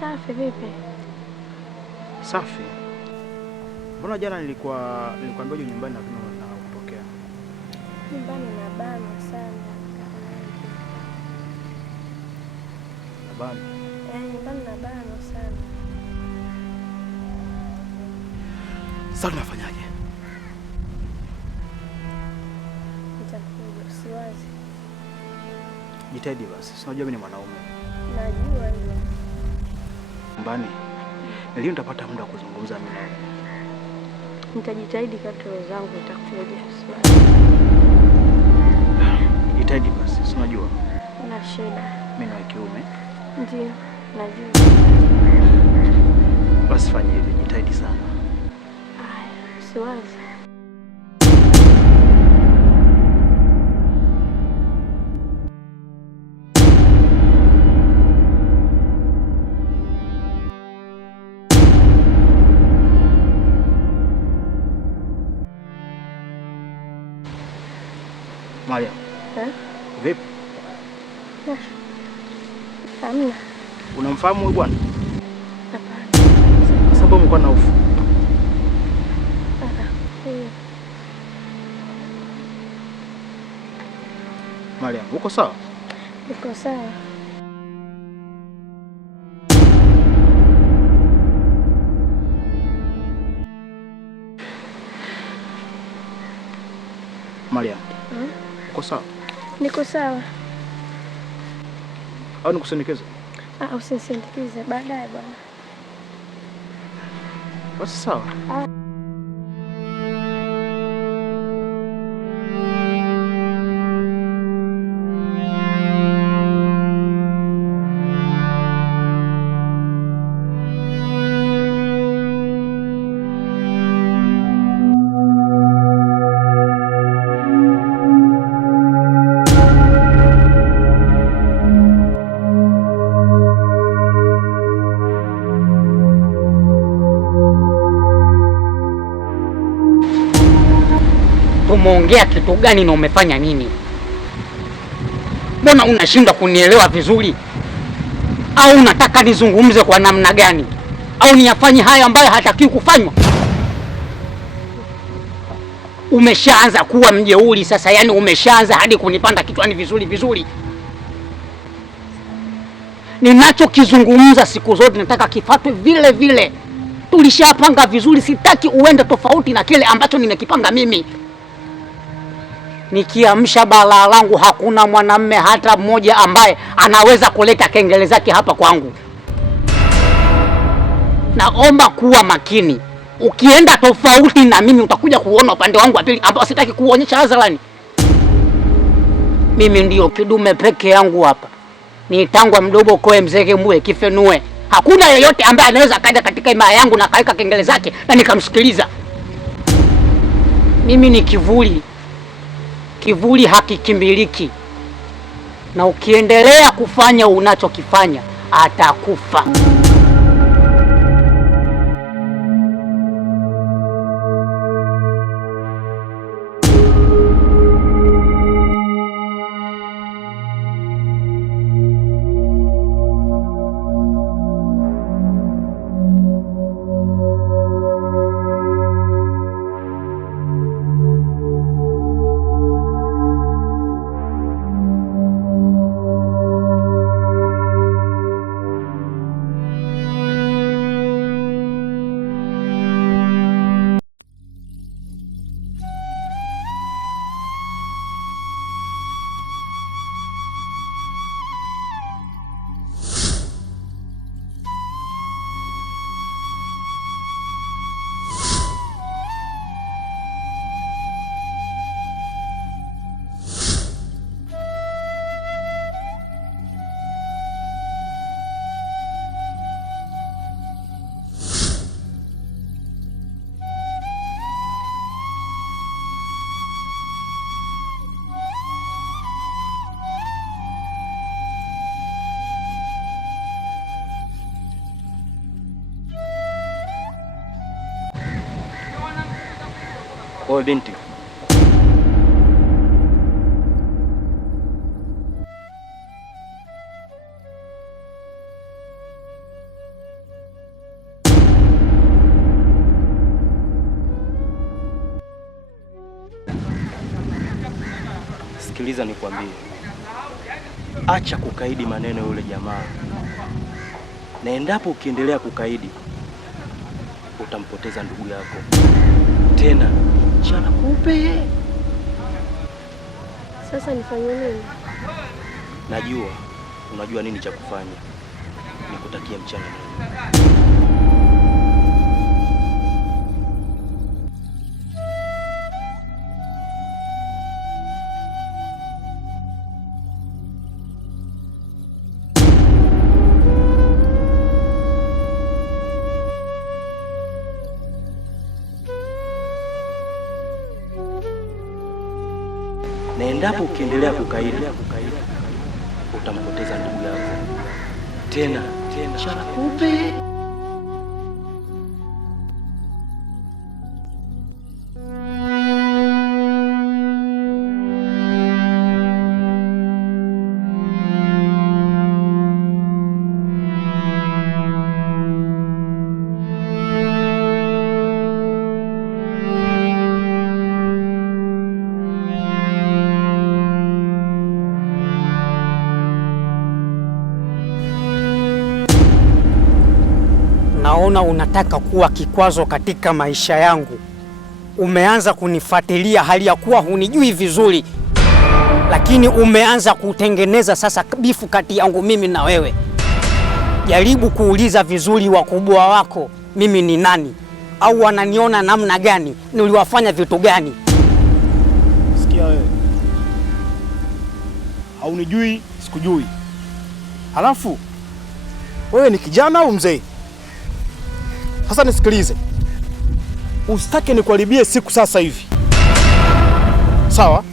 Safi vipi? Safi. Mbona jana nilikwambia uje nyumbani na kutokea? Nyumbani na bana sana. Nyumbani? Nyumbani na bana sana. Sasa tunafanyaje? Nitakuja, usiwazi. Jitahidi basi. Si unajua mimi ni mwanaume. Najua hilo. Nyumbani. Leo nitapata muda kuzungumza mimi nawe. Nitajitahidi kadri wenzangu nitakuja, usiwazi. Jitahidi basi. Si unajua? Una shida. Mimi ni wa kiume. Ndio, najua. Basi fanya hivi, jitahidi sana. Usiwazi. Maria. Vipi? Hamna. Unamfahamu huyu bwana? Hapana. Kwa sababu mko na hofu. Maria, uko sawa? Niko sawa. Maria. Uko sawa? Niko sawa. Au nikusindikize? Usinisindikize, baadaye bwana. Basi sawa. Umeongea kitu gani na umefanya nini? Mbona unashindwa kunielewa vizuri? Au unataka nizungumze kwa namna gani? Au niyafanye haya ambayo hatakiwi kufanywa? Umeshaanza kuwa mjeuri sasa, yani umeshaanza hadi kunipanda kichwani vizuri. Ninachokizungumza siku zote nataka kifatwe vile vile. Tulishapanga vizuri, sitaki uende tofauti na kile ambacho nimekipanga mimi. Nikiamsha balaa langu hakuna mwanamume hata mmoja ambaye anaweza kuleta kengele zake hapa kwangu. Naomba kuwa makini. Ukienda tofauti na mimi utakuja kuona upande wangu wa pili ambao sitaki kuonyesha hadharani. Mimi ndio kidume peke yangu hapa. Nitangwa mdogo koe mzeke muwe kifenue. Hakuna yeyote ambaye anaweza kaja katika himaya yangu na kaeka kengele zake na nikamsikiliza. Mimi ni kivuli. Kivuli hakikimbiliki. Na ukiendelea kufanya unachokifanya atakufa. Oe binti. Sikiliza nikwambie. Acha kukaidi maneno yule jamaa. Na endapo ukiendelea kukaidi utampoteza ndugu yako. Tena mchana kupe. Sasa nifanye nini? Najua unajua nini cha kufanya. Nikutakia mchana mwema. Na endapo ukiendelea kukaidi utampoteza ndugu yako. Tena mchana kupe. Naona unataka kuwa kikwazo katika maisha yangu. Umeanza kunifuatilia hali ya kuwa hunijui vizuri, lakini umeanza kutengeneza sasa bifu kati yangu mimi na wewe. Jaribu kuuliza vizuri wakubwa wako mimi ni nani, au wananiona namna gani, niliwafanya vitu gani? Sikia wewe, haunijui, sikujui. Halafu wewe ni kijana au mzee? Sasa nisikilize, usitake nikuharibie siku sasa hivi, sawa?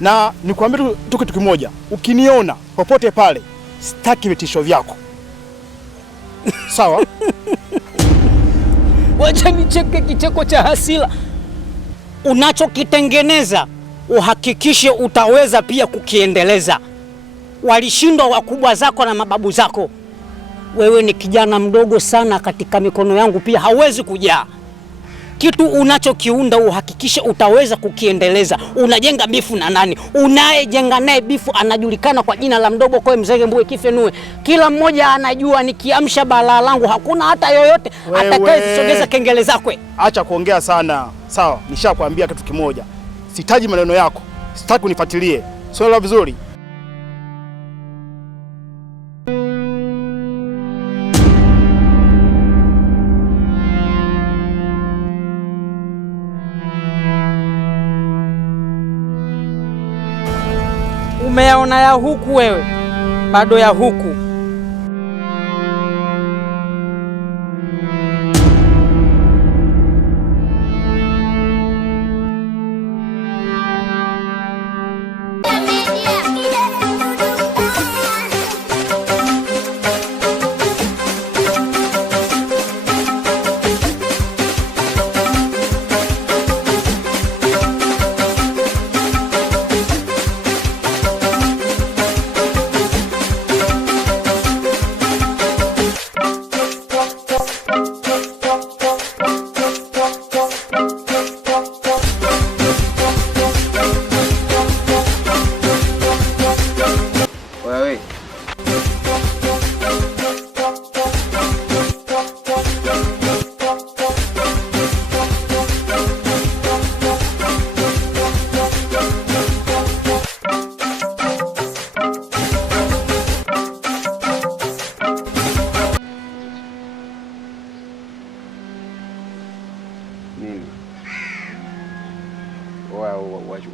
Na nikwambie tu kitu kimoja, ukiniona popote pale sitaki vitisho vyako, sawa? Wacha nicheke kicheko cha hasira. Unachokitengeneza uhakikishe utaweza pia kukiendeleza. Walishindwa wakubwa zako na mababu zako. Wewe ni kijana mdogo sana katika mikono yangu, pia hauwezi kujaa. Kitu unachokiunda uhakikishe utaweza kukiendeleza. Unajenga bifu na nani? Unayejenga naye bifu anajulikana kwa jina la Mdogo Koe Mzege Mbuye Kifenue. Kila mmoja anajua nikiamsha balaa langu hakuna hata yoyote atakayesogeza kengele zako. Acha kuongea sana, sawa? Nishakwambia kitu kimoja, sitaji maneno yako, sitaki unifuatilie. Sio vizuri. Umeyaona ya huku wewe, bado ya huku.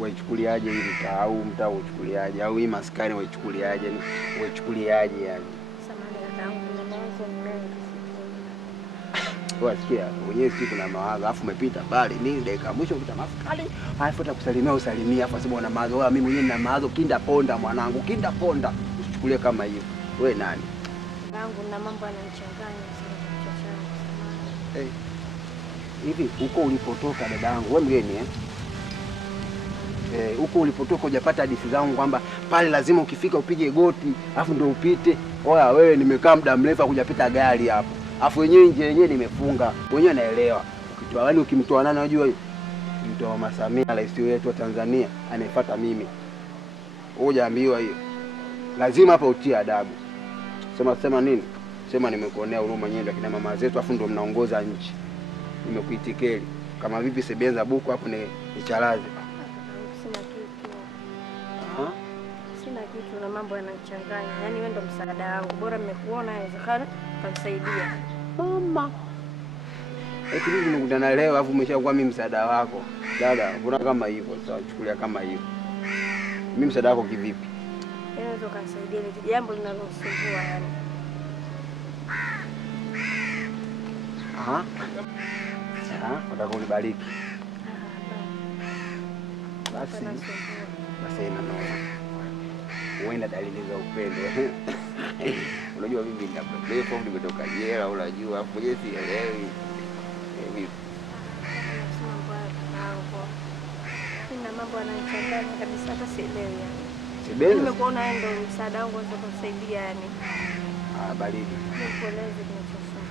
Waichukuliaje hili au mtaa uchukuliaje au hii maskani waichukuliaje? Ni waichukuliaje yani? Samahani yangu na mawazo mengi. Wasikia wenyewe siku kuna mawazo afu umepita pale nini dakika mwisho kuta maskani alafu atakusalimia usalimia afu asema una mawazo. Wewe mimi mwenyewe nina mawazo kinda ponda mwanangu, kinda ponda. Usichukulie kama hiyo. Wewe nani? Yangu na mambo yananichanganya sana kichwa changu. Hivi huko ulipotoka dadangu wewe mgeni huko ulipotoka hujapata hadithi zangu kwamba pale lazima ukifika upige goti afu ndio upite. Oya wewe, nimekaa muda mrefu hujapita gari hapo. Afu wenyewe nje yenyewe nimefunga. Wenyewe naelewa. Ukitoa wani ukimtoa nani unajua? Mtoa Mama Samia rais wetu wa Tanzania anayefuata mimi. Hujaambiwa hiyo? Lazima hapa utie adabu. Sema nini? Sema nimekuonea huruma nyewe akina mama zetu afu ndio mnaongoza nchi. Nimekuitikeli. Kama vipi Sebenza buku hapo ni chalaze. Sina kitu. Aha. Sina kitu na mambo yanachanganya. Yaani wewe ndo msaada wangu. Bora nimekuona inawezekana kanisaidia. Mama. Eti mimi nimekutana leo afu umeshakuwa mimi msaada wako. Dada, mbona kama hivyo? Sawa, chukulia kama hivyo. Mimi msaada wako kivipi? Unaweza kanisaidia ile jambo linalosumbua yani. Aha. Nataka unibariki. Basi ina naona. Huenda dalili za upendo. Unajua mimi ndio mrefu nimetoka jela unajua afu je sielewi. Hivi. Kuna mambo yanachanganya kabisa hata sielewi yani. Sebenza. Nimekuona wewe ndio msaada wangu unaweza kusaidia yani. Baridi. Nikueleze kinachosumbua.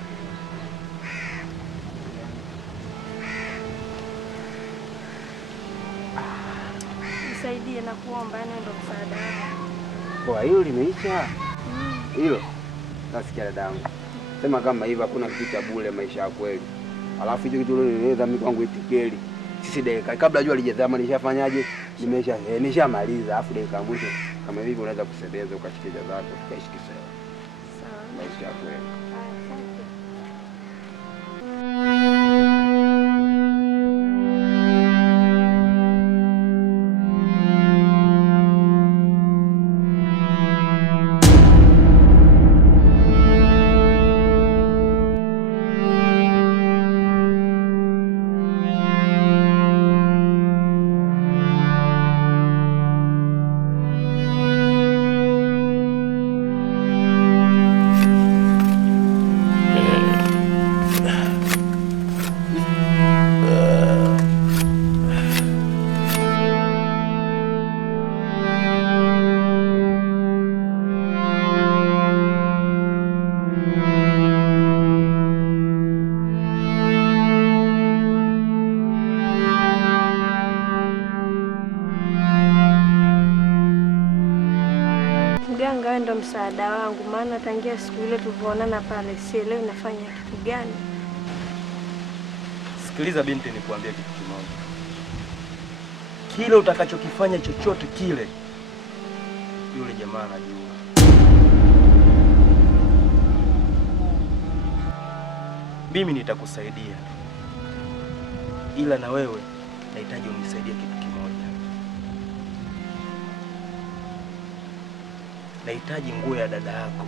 Nisaidie na kuomba yani ndio msaada wangu. Kwa hiyo limeisha. Hilo. Nasikia dadangu. Sema kama hivyo hakuna kitu cha bure maisha ya kweli. Alafu hicho kitu nieleza mimi kwangu itikeli. Sisi dakika kabla jua lijazama nishafanyaje? Nishamaliza alafu dakika mwisho kama hivi unaweza kusebeza ukachikija zako tukaishi kisawa. Sawa. Maisha ya kweli. Mganga wewe ndo msaada wangu, maana tangia siku ile tulipoonana pale sielewi nafanya kitu gani. Sikiliza binti, nikuambia kitu kimoja. Kile utakachokifanya chochote kile, yule jamaa anajua. Mimi nitakusaidia, ila na wewe nahitaji unisaidie kitu kimoja. Nahitaji nguo ya dada yako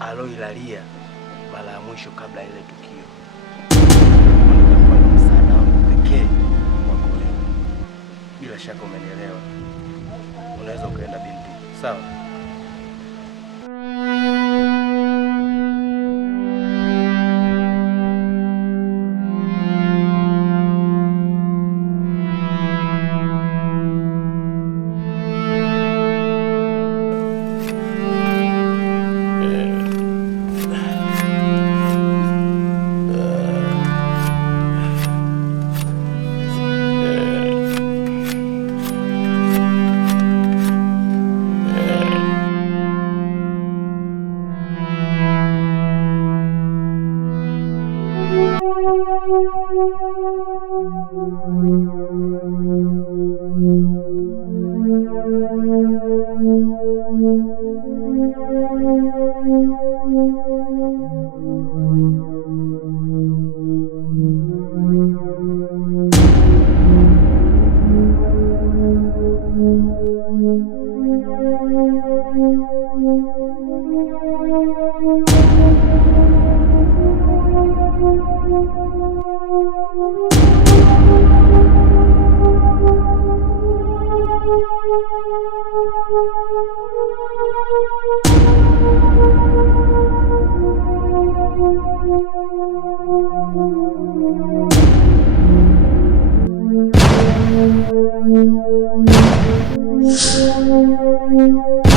aloilalia mara ya mwisho kabla ile tukio. Nitakuwa na msaada wangu pekee kwako wewe. Bila shaka umenielewa. Unaweza ukaenda binti, sawa? Thank you.